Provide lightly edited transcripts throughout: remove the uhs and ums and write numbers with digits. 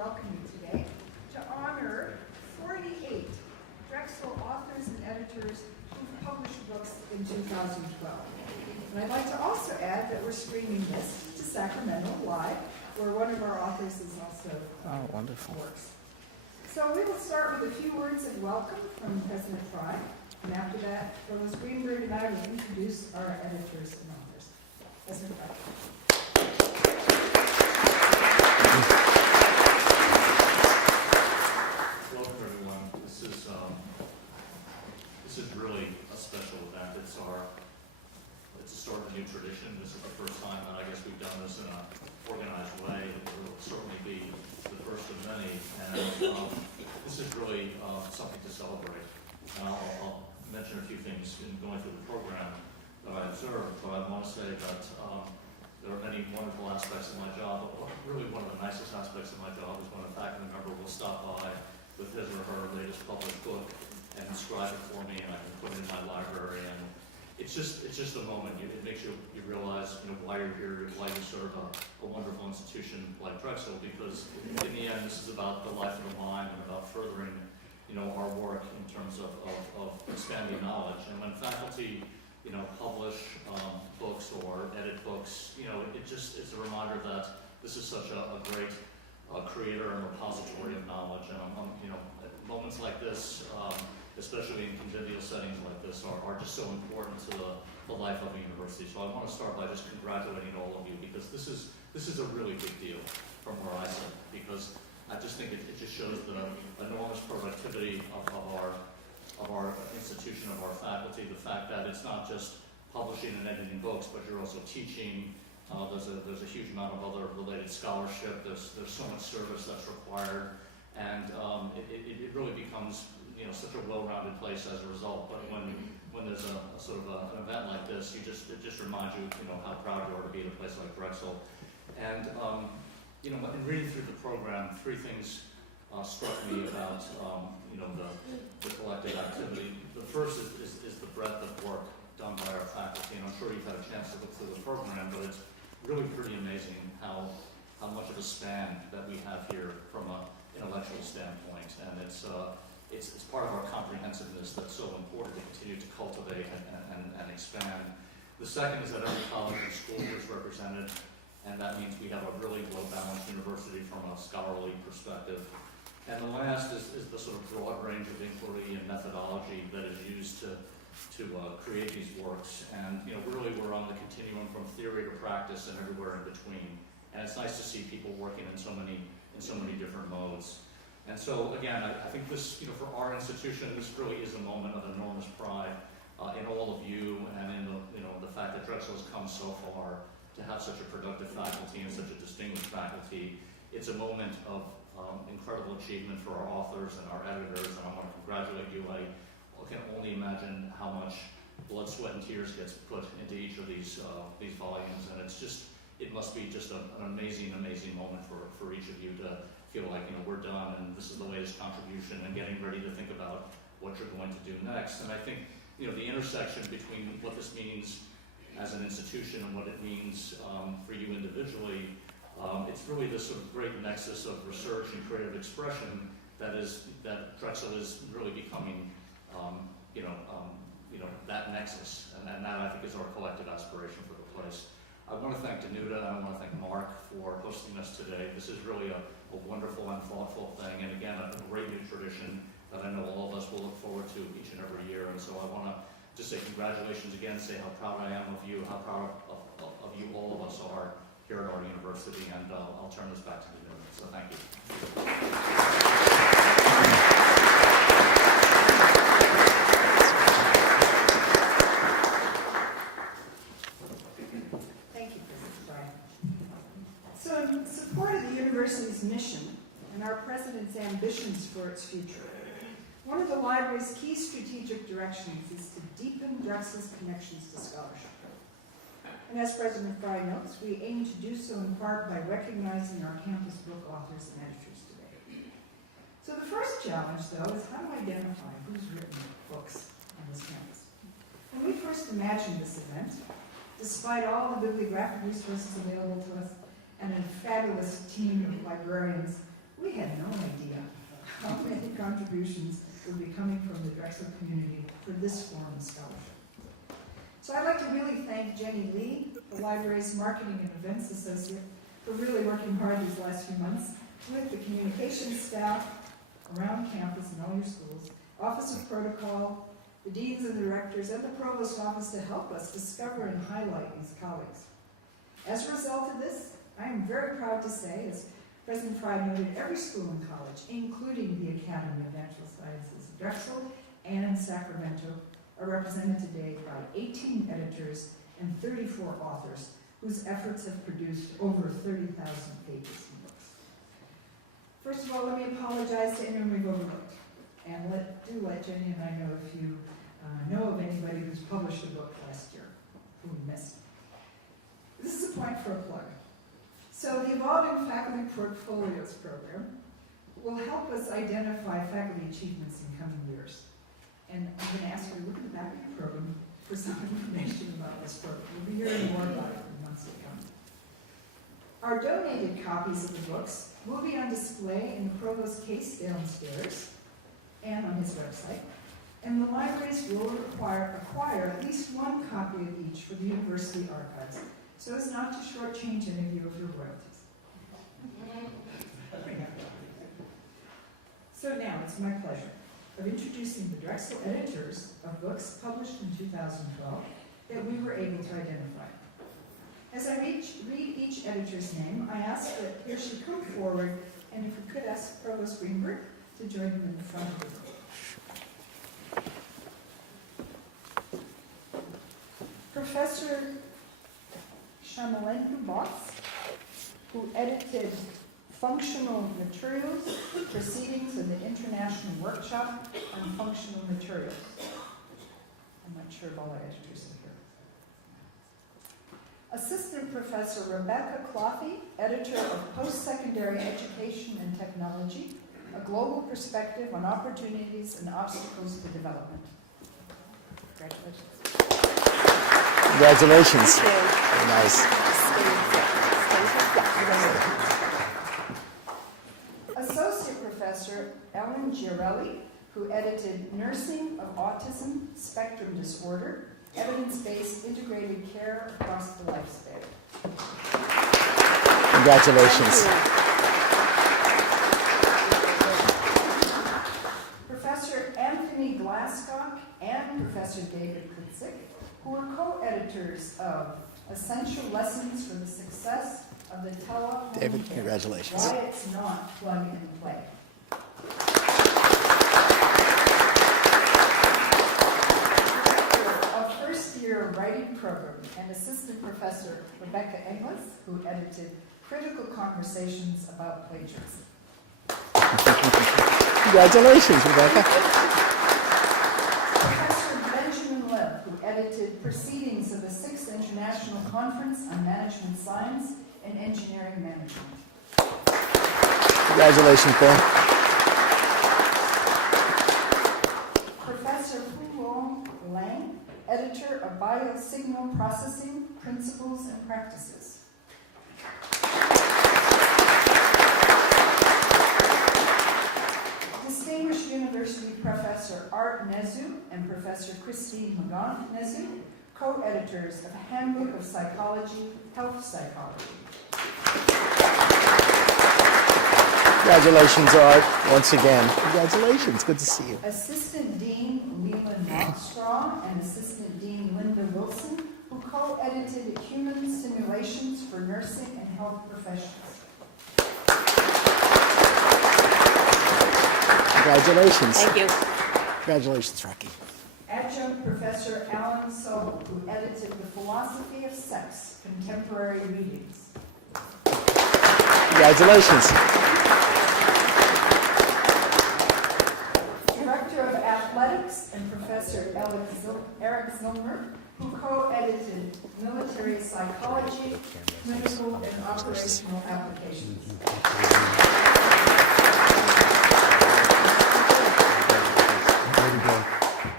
welcome you today to honor 48 Drexel authors and editors who've published books in 2012. And I'd like to also add that we're streaming this to Sacramento live, where one of our authors is also wonderful. works. So we will start with a few words of welcome from President Fry, and after that, Phyllis Greenberg and I will introduce our editors and authors. President Fry. Welcome, everyone. This is really a special event. It's the start of a new tradition. This is the first time that I guess we've done this in an organized way. It will certainly be the first of many, and this is really something to celebrate. And I'll mention a few things in going through the program that I observed, but I want to say that there are many wonderful aspects of my job, but really one of the nicest aspects of my job is when a faculty member will stop by with his or her latest published book and inscribe it for me, and I can put it in my library. And it's just a moment. It makes you realize why you're here, why you serve a wonderful institution like Drexel, because in the end this is about the life of the mind and about furthering our work in terms of expanding knowledge. And when faculty publish books or edit books, it's a reminder that this is such a great creator and repository of knowledge. And moments like this, especially in convivial settings like this, are just so important to the life of a university. So I want to start by just congratulating all of you, because this is a really big deal from where I sit, because I just think it just shows the enormous productivity of our institution, of our faculty, the fact that it's not just publishing and editing books, but you're also teaching. There's a huge amount of other related scholarship. There's so much service that's required, and it really becomes such a well-rounded place as a result. But when there's a sort of an event like this, it just reminds you how proud you are to be at a place like Drexel. And in reading through the program, three things struck me about the collective activity. The first is the breadth of work done by our faculty, and I'm sure you've had a chance to look through the program, but it's really pretty amazing how much of a span that we have here from an intellectual standpoint, and it's part of our comprehensiveness that's so important to continue to cultivate and expand. The second is that every college and school is represented, and that means we have a really well-balanced university from a scholarly perspective. And the last is the sort of broad range of inquiry and methodology that is used to create these works. And really we're on the continuum from theory to practice and everywhere in between. And it's nice to see people working in so many different modes. And so again, I think this, for our institution, this really is a moment of enormous pride in all of you, and in the fact that Drexel has come so far to have such a productive faculty and such a distinguished faculty. It's a moment of incredible achievement for our authors and our editors, and I want to congratulate you. I can only imagine how much blood, sweat, and tears gets put into each of these volumes, and it must be just an amazing moment for each of you to feel like we're done, and this is the latest contribution, and getting ready to think about what you're going to do next. And I think the intersection between what this means as an institution and what it means for you individually, it's really this sort of great nexus of research and creative expression that Drexel is really becoming, that nexus, and that I think is our collective aspiration for the place. I want to thank Danuta and I want to thank Mark for hosting us today. This is really a wonderful and thoughtful thing, and again, a great new tradition that I know all of us will look forward to each and every year. And so I want to just say congratulations again, say how proud I am of you, how proud of you all of us are here at our university, and I'll turn this back to Danuta. So thank you. In support of the university's mission and our president's ambitions for its future, one of the library's key strategic directions is to deepen Drexel's connections to scholarship. And as President Fry notes, we aim to do so in part by recognizing our campus book authors and editors today. So the first challenge, though, is how to identify who's written books on this campus. When we first imagined this event, despite all the bibliographic resources available to us and a fabulous team of librarians, We had no idea how many contributions would be coming from the Drexel community for this foreign scholarship. So I'd like to really thank Jenny Lee, the library's marketing and events associate, for really working hard these last few months with the communications staff around campus and all your schools, Office of Protocol, the deans and the directors, and the provost office to help us discover and highlight these colleagues. As a result of this, I am very proud to say, as President Fry noted, every school and college, including the Academy of Natural Sciences, Drexel, and Sacramento, are represented today by 18 editors and 34 authors whose efforts have produced over 30,000 pages in books. First of all, let me apologize to anyone we've overlooked, and do let Jenny and I know if you know of anybody who's published a book last year who we missed. This is a point for a plug. So the Evolving Faculty Portfolios program will help us identify faculty achievements in coming years. And I'm going to ask you to look at the back of your program for some information about this program. We'll be hearing more about it in the months to come. Our donated copies of the books will be on display in the Provost's case downstairs and on his website. And the libraries will acquire at least one copy of each for the university archives, so as not to shortchange any of you of your royalties. So now it's my pleasure of introducing the Drexel editors of books published in 2012 that we were able to identify. As I read each editor's name, I ask that here she come forward, and if we could ask Provost Greenberg to join him in the front of the room. Professor Shamalendu Boss, who edited Functional Materials, Proceedings of the International Workshop on Functional Materials. I'm not sure if all our editors are here. Assistant Professor Rebecca Clothy, editor of Post-Secondary Education and Technology, A Global Perspective on Opportunities and Obstacles to Development. Congratulations. Congratulations. Very nice. Associate Professor Ellen Giarelli, who edited Nursing of Autism Spectrum Disorder, Evidence-Based Integrated Care Across the Lifespan. Congratulations. Professor Anthony Glasscock and Professor David Kutzik, who are co-editors of Essential Lessons for the Success of the Telephone David, congratulations. Why It's Not Plug and Play. A first-year writing program, and Assistant Professor Rebecca Englis, who edited Critical Conversations about Plagiarism. Congratulations, Rebecca. Professor Benjamin Lev, who edited Proceedings of the 6th International Conference on Management Science and Engineering Management. Congratulations, Ben. Professor Fu Lang, editor of Biosignal Processing, Principles and Practices. Distinguished University Professor Art Nezu and Professor Christine Magan Nezu, co-editors of Handbook of Psychology, Health Psychology. Congratulations, Art, once again. Congratulations. Good to see you. Assistant Dean Leland Knockstraw and Assistant Dean Linda Wilson, who co-edited Human Simulations for Nursing and Health Professionals. Congratulations. Thank you. Congratulations, Rocky. Adjunct Professor Alan Sobel, who edited The Philosophy of Sex, Contemporary Readings. Congratulations. Director of Athletics and Professor Eric Zilmer, who co-edited Military Psychology, Clinical and Operational Applications.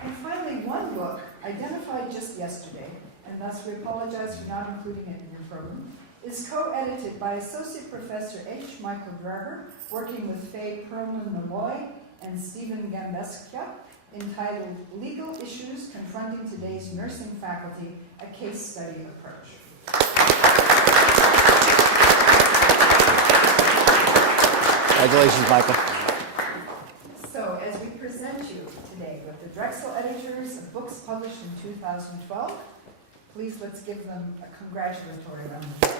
And finally, one book identified just yesterday, and thus we apologize for not including it in your program, is co-edited by Associate Professor H. Michael Greger, working with Faye Perlman-Malloy and Stephen Gambeskia, entitled Legal Issues Confronting Today's Nursing Faculty, a Case Study Approach. Congratulations, Michael. So, as we present you today with the Drexel editors of books published in 2012, please let's give them a congratulatory round of applause.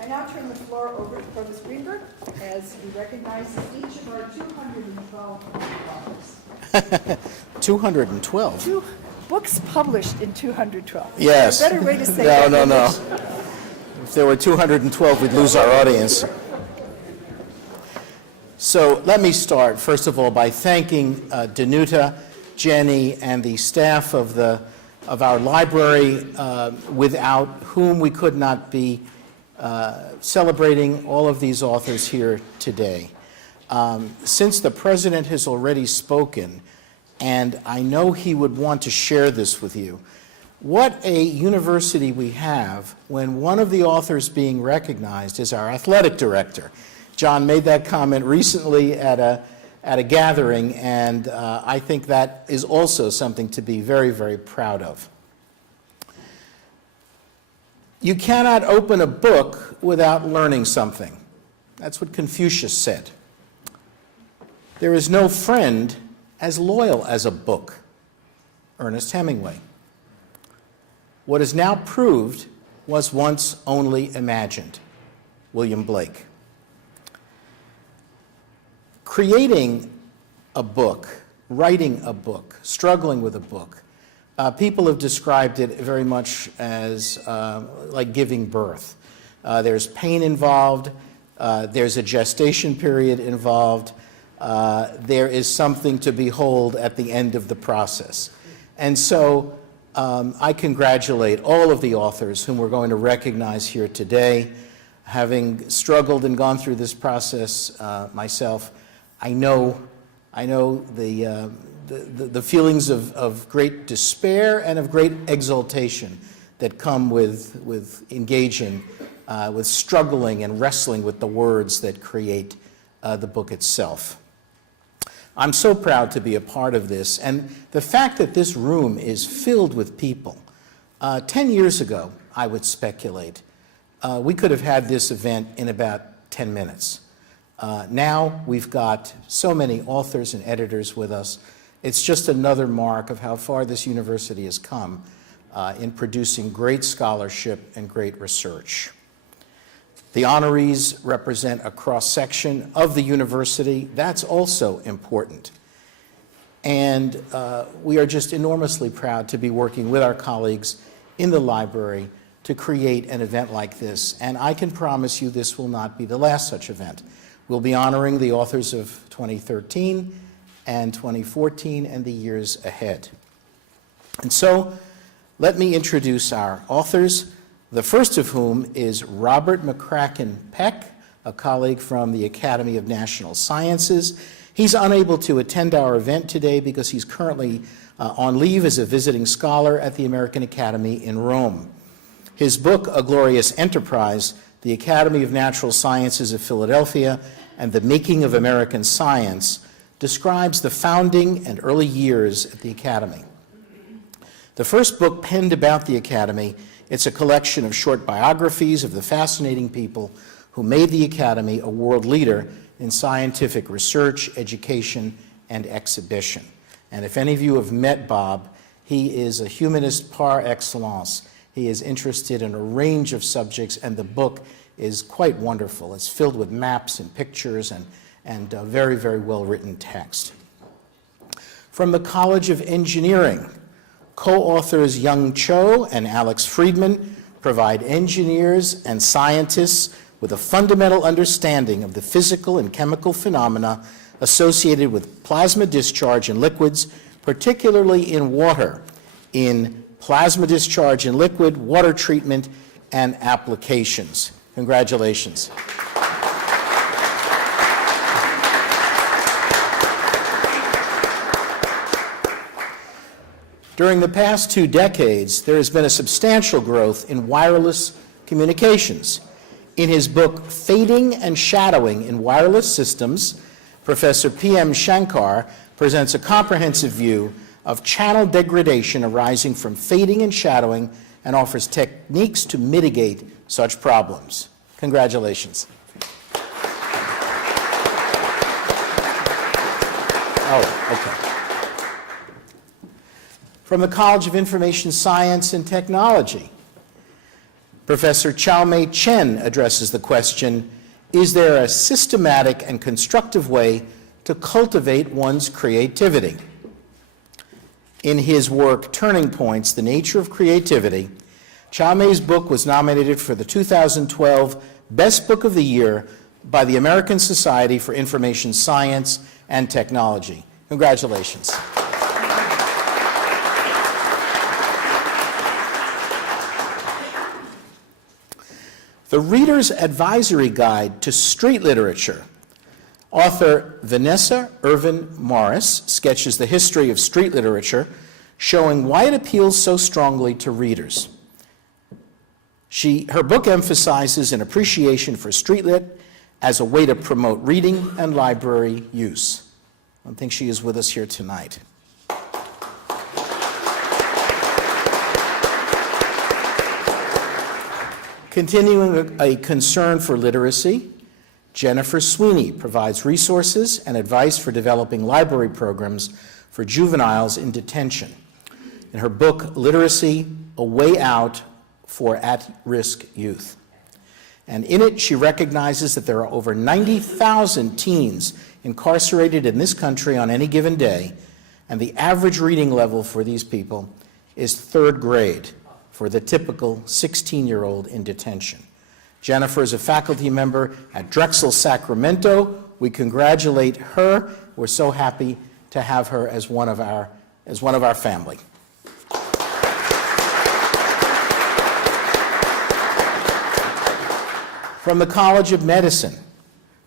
I now turn the floor over to Provost Greenberg as he recognizes each of our 212 authors. 212. Two books published in 212. Yes. A better way to say that. No. If there were 212, we'd lose our audience. So let me start, first of all, by thanking Danuta, Jenny, and the staff of our library, without whom we could not be celebrating all of these authors here today. Since the president has already spoken, and I know he would want to share this with you, what a university we have when one of the authors being recognized is our athletic director. John made that comment recently at a gathering, and I think that is also something to be very, very proud of. You cannot open a book without learning something. That's what Confucius said. There is no friend as loyal as a book. Ernest Hemingway. What is now proved was once only imagined. William Blake. Creating a book, writing a book, struggling with a book, people have described it very much as like giving birth. There's pain involved, there's a gestation period involved, there is something to behold at the end of the process. And so I congratulate all of the authors whom we're going to recognize here today. Having struggled and gone through this process myself, I know the feelings of great despair and of great exaltation that come with engaging, with struggling and wrestling with the words that create the book itself. I'm so proud to be a part of this, and the fact that this room is filled with people. 10 years ago, I would speculate, we could have had this event in about 10 minutes. Now we've got so many authors and editors with us. It's just another mark of how far this university has come in producing great scholarship and great research. The honorees represent a cross-section of the university. That's also important. And we are just enormously proud to be working with our colleagues in the library to create an event like this. And I can promise you this will not be the last such event. We'll be honoring the authors of 2013 and 2014 and the years ahead. And so let me introduce our authors, the first of whom is Robert McCracken Peck, a colleague from the Academy of National Sciences. He's unable to attend our event today because he's currently on leave as a visiting scholar at the American Academy in Rome. His book, A Glorious Enterprise, The Academy of Natural Sciences of Philadelphia and the Making of American Science, describes the founding and early years at the Academy. The first book penned about the Academy, it's a collection of short biographies of the fascinating people who made the Academy a world leader in scientific research, education, and exhibition. And if any of you have met Bob, he is a humanist par excellence. He is interested in a range of subjects, and the book is quite wonderful. It's filled with maps and pictures and very, very well-written text. From the College of Engineering, co-authors Young Cho and Alex Friedman provide engineers and scientists with a fundamental understanding of the physical and chemical phenomena associated with plasma discharge in liquids, particularly in water, in plasma discharge in liquid, water treatment, and applications. Congratulations. During the past 2 decades, there has been a substantial growth in wireless communications. In his book, Fading and Shadowing in Wireless Systems, Professor P.M. Shankar presents a comprehensive view of channel degradation arising from fading and shadowing and offers techniques to mitigate such problems. Congratulations. Oh, okay. From the College of Information Science and Technology, Professor Chao-Mei Chen addresses the question, is there a systematic and constructive way to cultivate one's creativity? In his work, Turning Points, The Nature of Creativity, Chao-Mei's book was nominated for the 2012 Best Book of the Year by the American Society for Information Science and Technology. Congratulations. The Reader's Advisory Guide to Street Literature. Author Vanessa Irvin Morris sketches the history of street literature, showing why it appeals so strongly to readers. Her book emphasizes an appreciation for street lit as a way to promote reading and library use. I think she is with us here tonight. Continuing a concern for literacy, Jennifer Sweeney provides resources and advice for developing library programs for juveniles in detention. In her book, Literacy, A Way Out for At-Risk Youth. And in it, she recognizes that there are over 90,000 teens incarcerated in this country on any given day, and the average reading level for these people is 3rd grade for the typical 16-year-old in detention. Jennifer is a faculty member at Drexel, Sacramento. We congratulate her. We're so happy to have her as one of our family. From the College of Medicine,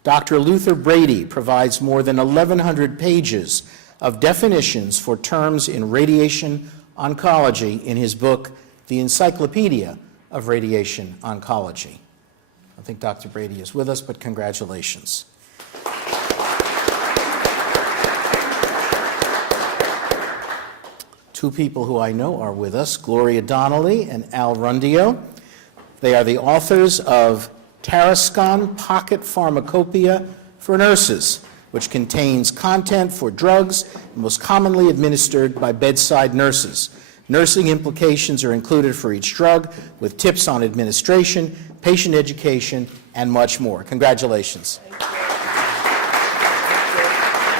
Dr. Luther Brady provides more than 1,100 pages of definitions for terms in radiation oncology in his book, The Encyclopedia of Radiation Oncology. I think Dr. Brady is with us, but congratulations. Two people who I know are with us, Gloria Donnelly and Al Rundio. They are the authors of Tarascon Pocket Pharmacopoeia for Nurses, which contains content for drugs most commonly administered by bedside nurses. Nursing implications are included for each drug, with tips on administration, patient education, and much more. Congratulations.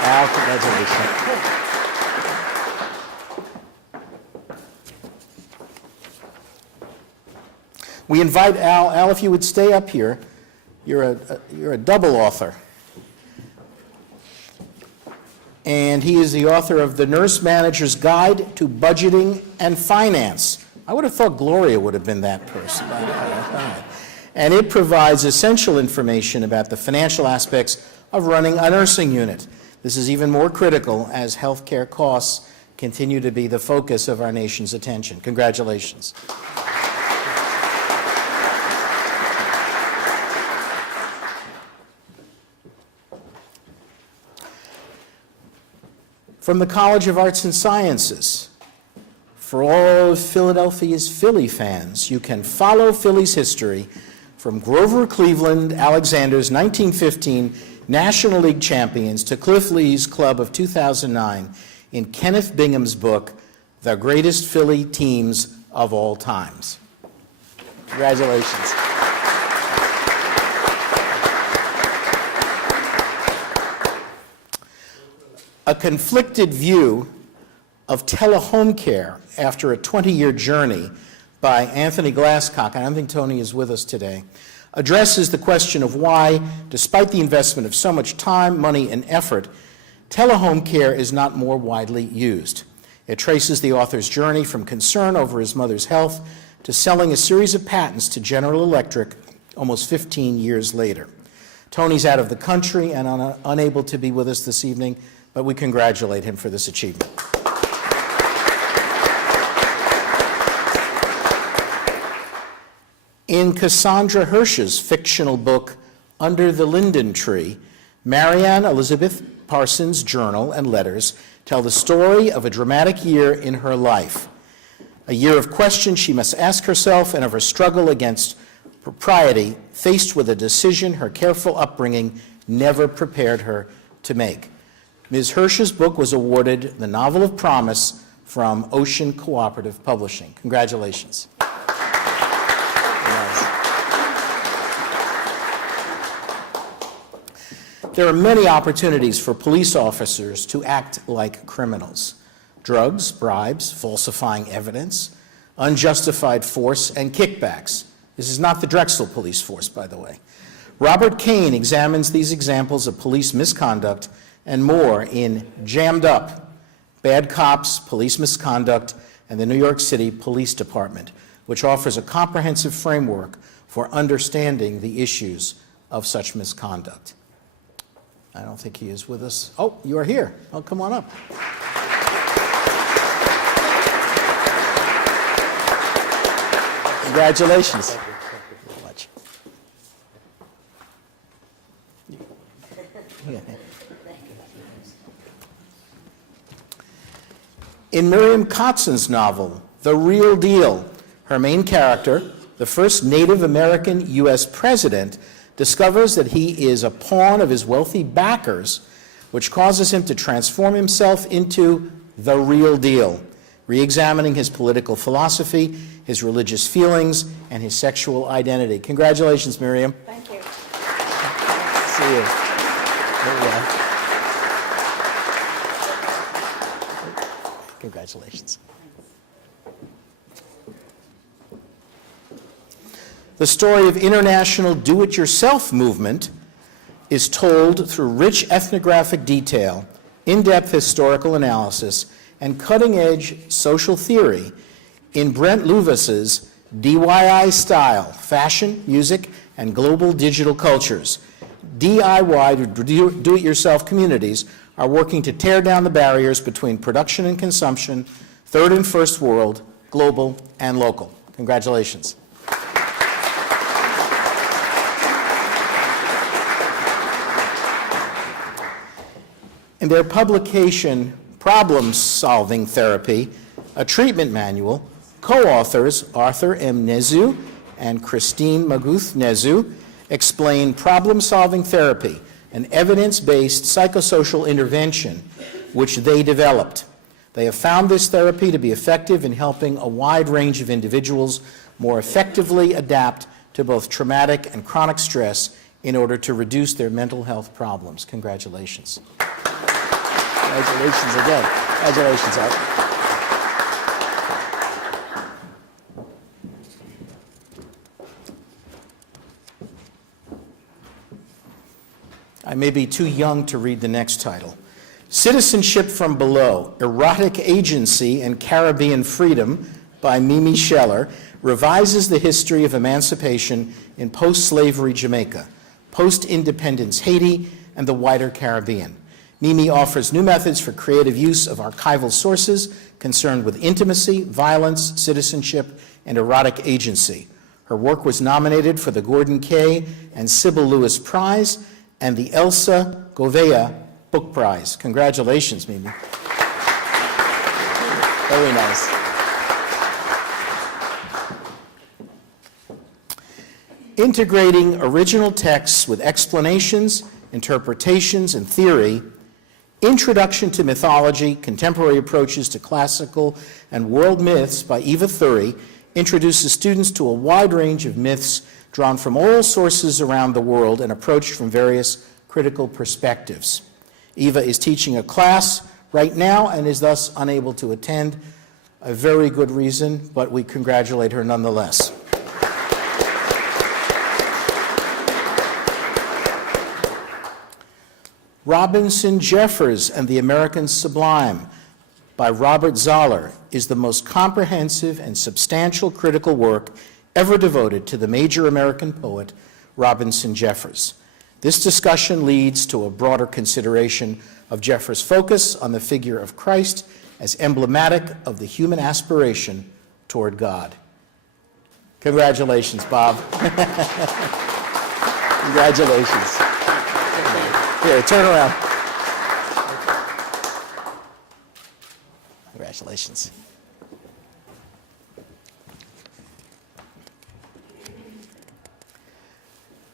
Al, congratulations. We invite Al. Al, if you would stay up here. You're a double author. And he is the author of The Nurse Manager's Guide to Budgeting and Finance. I would have thought Gloria would have been that person. And it provides essential information about the financial aspects of running a nursing unit. This is even more critical as healthcare costs continue to be the focus of our nation's attention. Congratulations. From the College of Arts and Sciences, for all of Philadelphia's Philly fans, you can follow Philly's history from Grover Cleveland Alexander's 1915 National League champions to Cliff Lee's club of 2009 in Kenneth Bingham's book, The Greatest Philly Teams of All Times. Congratulations. A conflicted view of telehome care after a 20-year journey by Anthony Glasscock, and I don't think Tony is with us today, addresses the question of why, despite the investment of so much time, money, and effort, telehome care is not more widely used. It traces the author's journey from concern over his mother's health to selling a series of patents to General Electric almost 15 years later. Tony's out of the country and unable to be with us this evening, but we congratulate him for this achievement. In Cassandra Hirsch's fictional book, Under the Linden Tree, Marianne Elizabeth Parsons' journal and letters tell the story of a dramatic year in her life, a year of questions she must ask herself and of her struggle against propriety, faced with a decision her careful upbringing never prepared her to make. Ms. Hirsch's book was awarded the Novel of Promise from Ocean Cooperative Publishing. Congratulations. There are many opportunities for police officers to act like criminals. Drugs, bribes, falsifying evidence, unjustified force, and kickbacks. This is not the Drexel police force, by the way. Robert Kane examines these examples of police misconduct and more in Jammed Up, Bad Cops, Police Misconduct, and the New York City Police Department, which offers a comprehensive framework for understanding the issues of such misconduct. I don't think he is with us. Oh, you are here. Oh, come on up. Congratulations. Thank you very much. In Miriam Kotzen's novel, The Real Deal, her main character, the first Native American U.S. president, discovers that he is a pawn of his wealthy backers, which causes him to transform himself into the real deal, re-examining his political philosophy, his religious feelings, and his sexual identity. Congratulations, Miriam. Thank you. See you. Very well. Congratulations. The story of international do-it-yourself movement is told through rich ethnographic detail, in-depth historical analysis, and cutting-edge social theory in Brent Luvis's DIY Style, Fashion, Music, and Global Digital Cultures. DIY, do-it-yourself communities, are working to tear down the barriers between production and consumption, third and first world, global, and local. Congratulations. In their publication, Problem-Solving Therapy, a Treatment Manual, co-authors Arthur M. Nezu and Christine Maguth-Nezu explain problem-solving therapy, an evidence-based psychosocial intervention which they developed. They have found this therapy to be effective in helping a wide range of individuals more effectively adapt to both traumatic and chronic stress in order to reduce their mental health problems. Congratulations. Congratulations again. Congratulations, Art. I may be too young to read the next title. Citizenship from Below, Erotic Agency and Caribbean Freedom by Mimi Scheller revises the history of emancipation in post-slavery Jamaica, post-independence Haiti, and the wider Caribbean. Mimi offers new methods for creative use of archival sources concerned with intimacy, violence, citizenship, and erotic agency. Her work was nominated for the Gordon Kaye and Sybil Lewis Prize and the Elsa Govea Book Prize. Congratulations, Mimi. Very nice. Integrating original texts with explanations, interpretations, and theory, Introduction to Mythology, Contemporary Approaches to Classical and World Myths by Eva Thury introduces students to a wide range of myths drawn from all sources around the world and approached from various critical perspectives. Eva is teaching a class right now and is thus unable to attend. A very good reason, but we congratulate her nonetheless. Robinson Jeffers and the American Sublime by Robert Zoller is the most comprehensive and substantial critical work ever devoted to the major American poet, Robinson Jeffers. This discussion leads to a broader consideration of Jeffers' focus on the figure of Christ as emblematic of the human aspiration toward God. Congratulations, Bob. Congratulations. Here, turn around. Congratulations.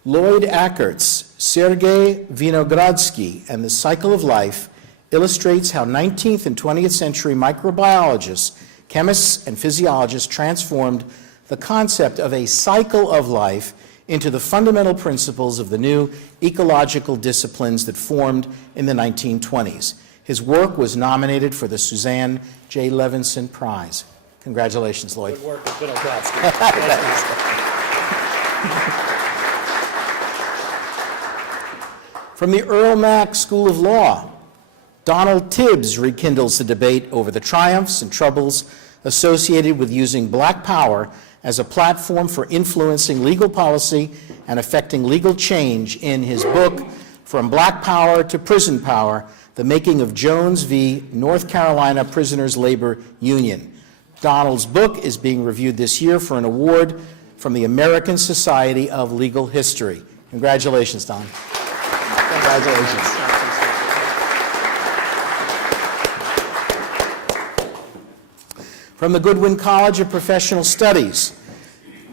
Lloyd Ackert's Sergei Vinogradsky and the Cycle of Life illustrates how 19th and 20th century microbiologists, chemists, and physiologists transformed the concept of a cycle of life into the fundamental principles of the new ecological disciplines that formed in the 1920s. His work was nominated for the Suzanne J. Levinson Prize. Congratulations, Lloyd. Good work, Vinogradsky. From the Earl Mack School of Law, Donald Tibbs rekindles the debate over the triumphs and troubles associated with using black power as a platform for influencing legal policy and affecting legal change in his book, From Black Power to Prison Power, The Making of Jones v. North Carolina Prisoners' Labor Union. Donald's book is being reviewed this year for an award from the American Society of Legal History. Congratulations, Don. Congratulations. From the Goodwin College of Professional Studies,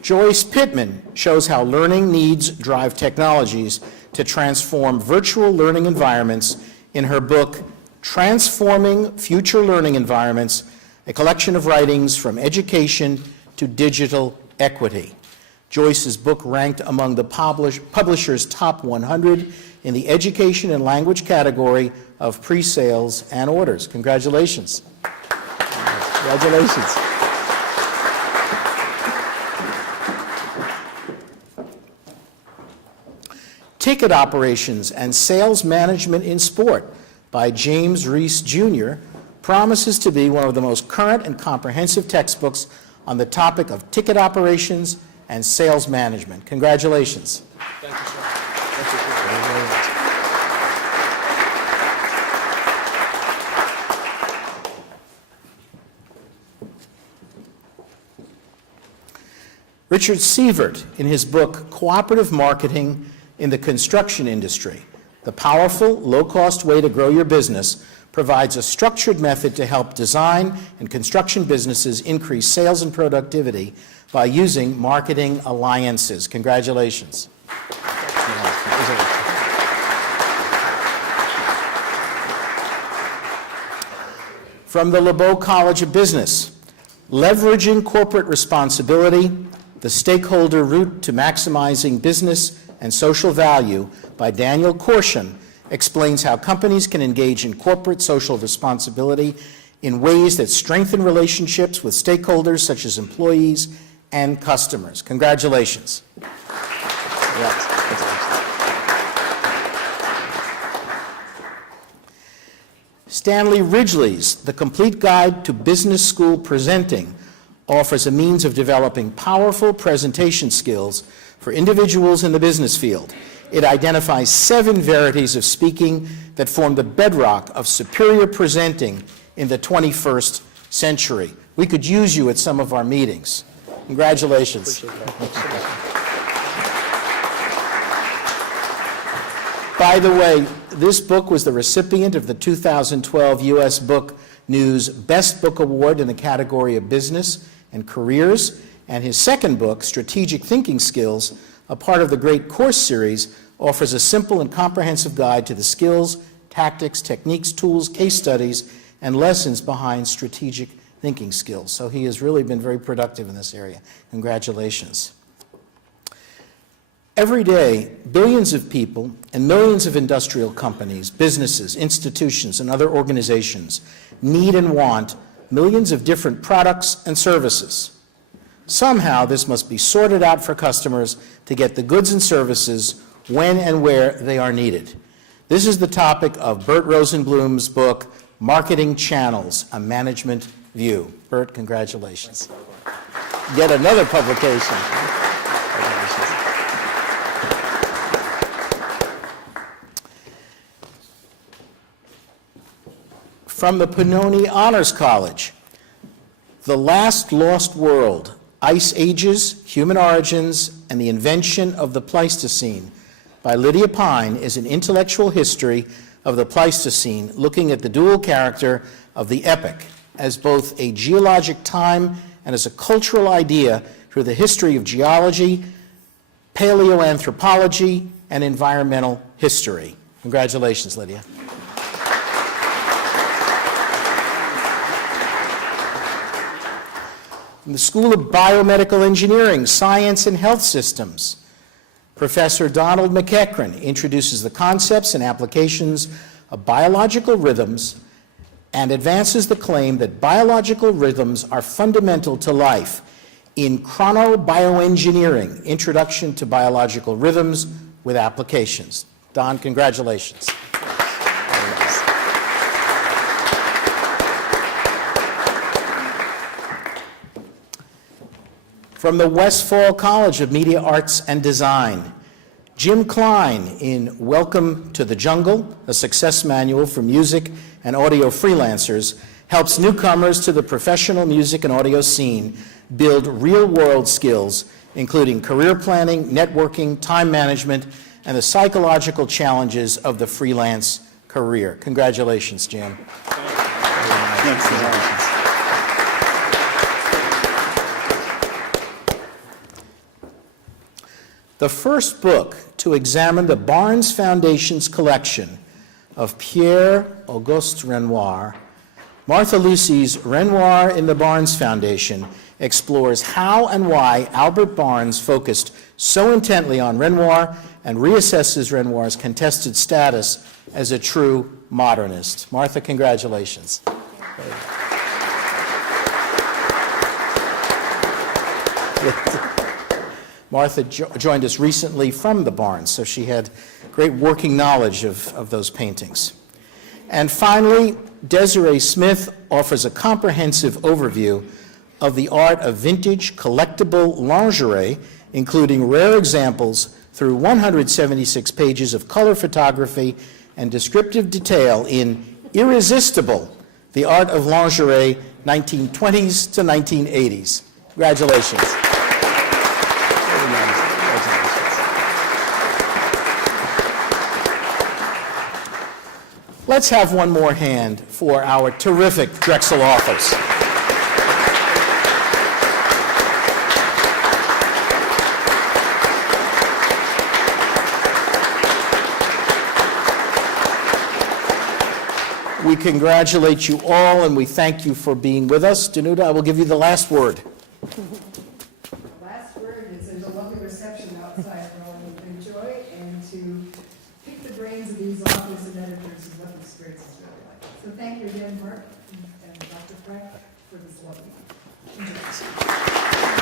Joyce Pittman shows how learning needs drive technologies to transform virtual learning environments in her book, Transforming Future Learning Environments, a collection of writings from education to digital equity. Joyce's book ranked among the publisher's top 100 in the education and language category of pre-sales and orders. Congratulations. Congratulations. Ticket Operations and Sales Management in Sport by James Reese Jr. promises to be one of the most current and comprehensive textbooks on the topic of ticket operations and sales management. Congratulations. Thank you, sir. Thank you, sir. Richard Sievert, in his book, Cooperative Marketing in the Construction Industry, the powerful, low-cost way to grow your business, provides a structured method to help design and construction businesses increase sales and productivity by using marketing alliances. Congratulations. From the LeBeau College of Business, Leveraging Corporate Responsibility, the Stakeholder Route to Maximizing Business and Social Value by Daniel Korshin explains how companies can engage in corporate social responsibility in ways that strengthen relationships with stakeholders such as employees and customers. Congratulations. Yes. Stanley Ridgely's The Complete Guide to Business School Presenting offers a means of developing powerful presentation skills for individuals in the business field. It identifies 7 varieties of speaking that form the bedrock of superior presenting in the 21st century. We could use you at some of our meetings. Congratulations. By the way, this book was the recipient of the 2012 U.S. Book News Best Book Award in the category of Business and Careers, and his second book, Strategic Thinking Skills, a part of the Great Course series, offers a simple and comprehensive guide to the skills, tactics, techniques, tools, case studies, and lessons behind strategic thinking skills. So he has really been very productive in this area. Congratulations. Every day, billions of people and millions of industrial companies, businesses, institutions, and other organizations need and want millions of different products and services. Somehow, this must be sorted out for customers to get the goods and services when and where they are needed. This is the topic of Bert Rosenblum's book, Marketing Channels, A Management View. Bert, congratulations. Yet another publication. From the Pannoni Honors College, The Last Lost World, Ice Ages, Human Origins, and the Invention of the Pleistocene by Lydia Pine is an intellectual history of the Pleistocene, looking at the dual character of the epoch as both a geologic time and as a cultural idea through the history of geology, paleoanthropology, and environmental history. Congratulations, Lydia. In the School of Biomedical Engineering, Science and Health Systems, Professor Donald McEachran introduces the concepts and applications of biological rhythms and advances the claim that biological rhythms are fundamental to life in Chronobioengineering, Introduction to Biological Rhythms with Applications. Don, congratulations. From the Westfall College of Media Arts and Design, Jim Klein in Welcome to the Jungle, a success manual for music and audio freelancers, helps newcomers to the professional music and audio scene build real-world skills, including career planning, networking, time management, and the psychological challenges of the freelance career. Congratulations, Jim. The first book to examine the Barnes Foundation's collection of Pierre-Auguste Renoir, Martha Lucy's Renoir in the Barnes Foundation, explores how and why Albert Barnes focused so intently on Renoir and reassesses Renoir's contested status as a true modernist. Martha, congratulations. Martha joined us recently from the Barnes, so she had great working knowledge of those paintings. And finally, Desiree Smith offers a comprehensive overview of the art of vintage collectible lingerie, including rare examples through 176 pages of color photography and descriptive detail in Irresistible, the Art of Lingerie, 1920s to 1980s. Congratulations. Let's have one more hand for our terrific Drexel authors. We congratulate you all, and we thank you for being with us. Danuta, I will give you the last word. The last word is there's a lovely reception outside for all to enjoy and to pick the brains of these authors and editors and what the experience is really like. So thank you again, Mark and Dr. Frank, for this lovely introduction.